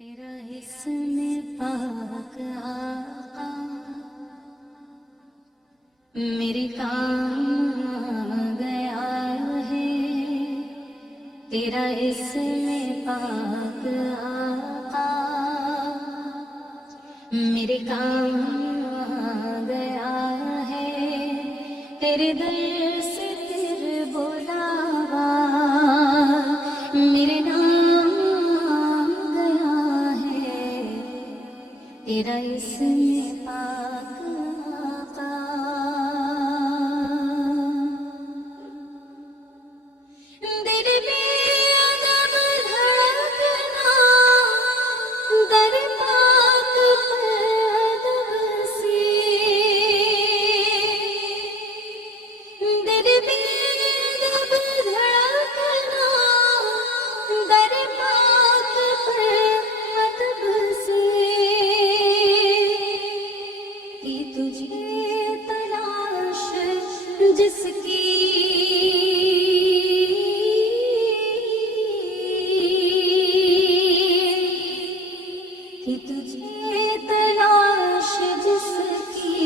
تیرا حسن پاک آقا میرے کام گیا ہے، تیرا حسن پاک آقا میرے کام گیا ہے، تیرے در سے تیر بلاوا میرے نام گیا ہے، تیرا اسم پاک آقا۔ دل بے ادب دھڑکنا در پاک پر ادب سے، دل بے ادب دھڑکنا در پاک پر ادب سے، کہ تجھے تلاش جس کی کہ تجھے تلاش جس کی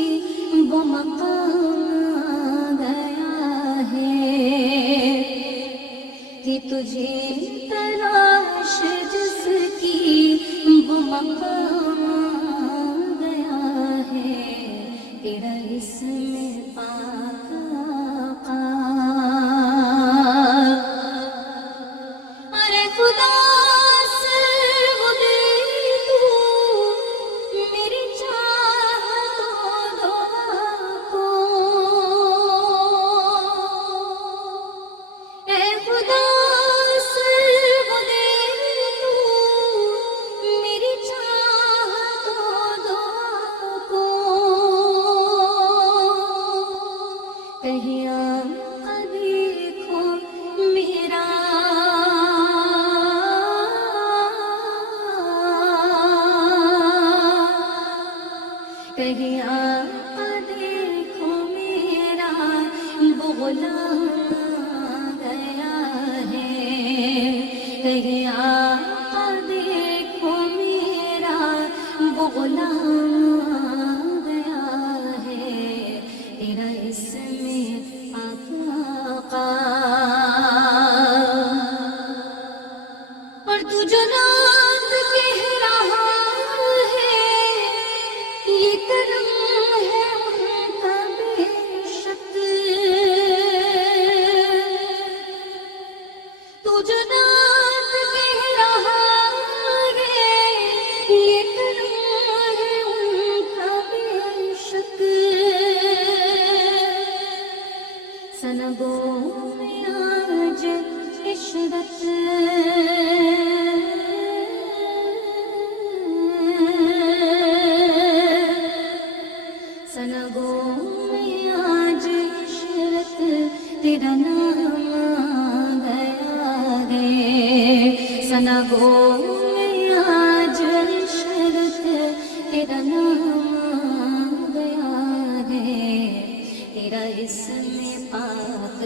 وہ مقام گیا ہے، کہ تجھے تلاش جس کی وہ مقام گیا ہے، تیرا اسم پاک آقا۔ ارے خدا سے وہ دے تو میری چاہت و دعا کو، اے خدا سے وہ دے تو میری چاہت و دعا کو، کہیں آقا دیکھو میرا کہیں آقا دیکھو میرا وہ غلام گیا ہے، کہیں آقا دیکھو میرا وہ غلام گیا ہے، تیرا اسم پاک آقا۔ اور تو جو نعت کہہ رہا ہے یہ کرم ہے ان کا بے شک، تو جو نعت کہہ رہا ہے یہ کرم ہے ان کا بے شک، سنگو میں آج عشرت سنگو میں آج عشرت تیرا نام گیا ہے، سنگو میں آج عشرت تیرا نام گیا ہے، تیرا اسم پاک